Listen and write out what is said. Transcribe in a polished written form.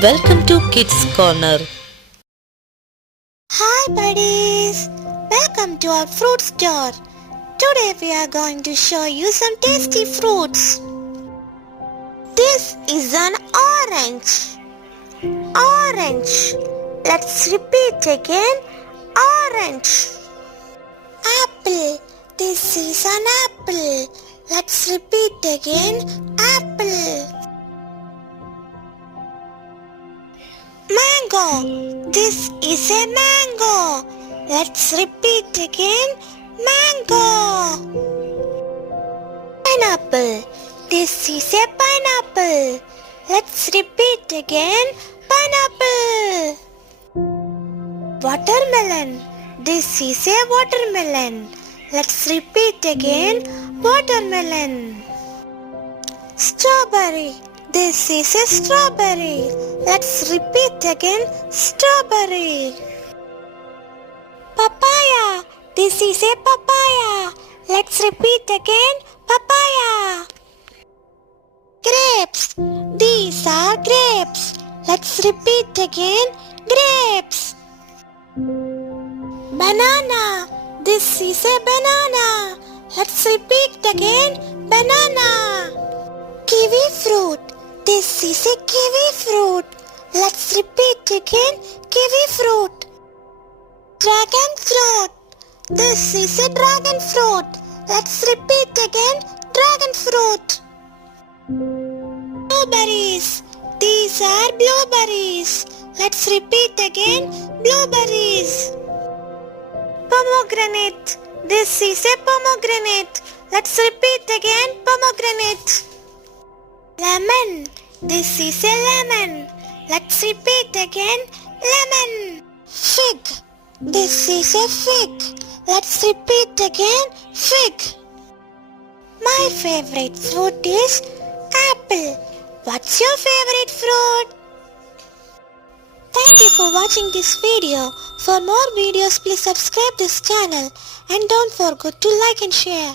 Welcome to Kids Corner. Hi buddies! Welcome to our fruit store. Today we are going to show you some tasty fruits. This is an orange. Orange. Let's repeat again. Orange. Apple. This is an apple. Let's repeat again. Apple. Mango. This is a mango. Let's repeat again. Mango. Pineapple. This is a pineapple. Let's repeat again. Pineapple. Watermelon. This is a watermelon. Let's repeat again. Watermelon. Strawberry. This is a strawberry. Let's repeat again. Strawberry. Papaya. This is a papaya. Let's repeat again. Papaya. Grapes. These are grapes. Let's repeat again. Grapes. Banana. This is a banana. Let's repeat again. Banana. Kiwi fruit. This is a kiwi fruit. Let's repeat again. Kiwi fruit. Dragon fruit. This is a dragon fruit. Let's repeat again. Dragon fruit. Blueberries. These are blueberries. Let's repeat again. Blueberries. Pomegranate. This is a pomegranate. Let's repeat again. Pomegranate. Lemon. This is a lemon. Let's repeat again. Lemon. Fig. This is a fig. Let's repeat again. Fig. My favorite fruit is apple. What's your favorite fruit? Thank you for watching this video. For more videos, please subscribe this channel and don't forget to like and share.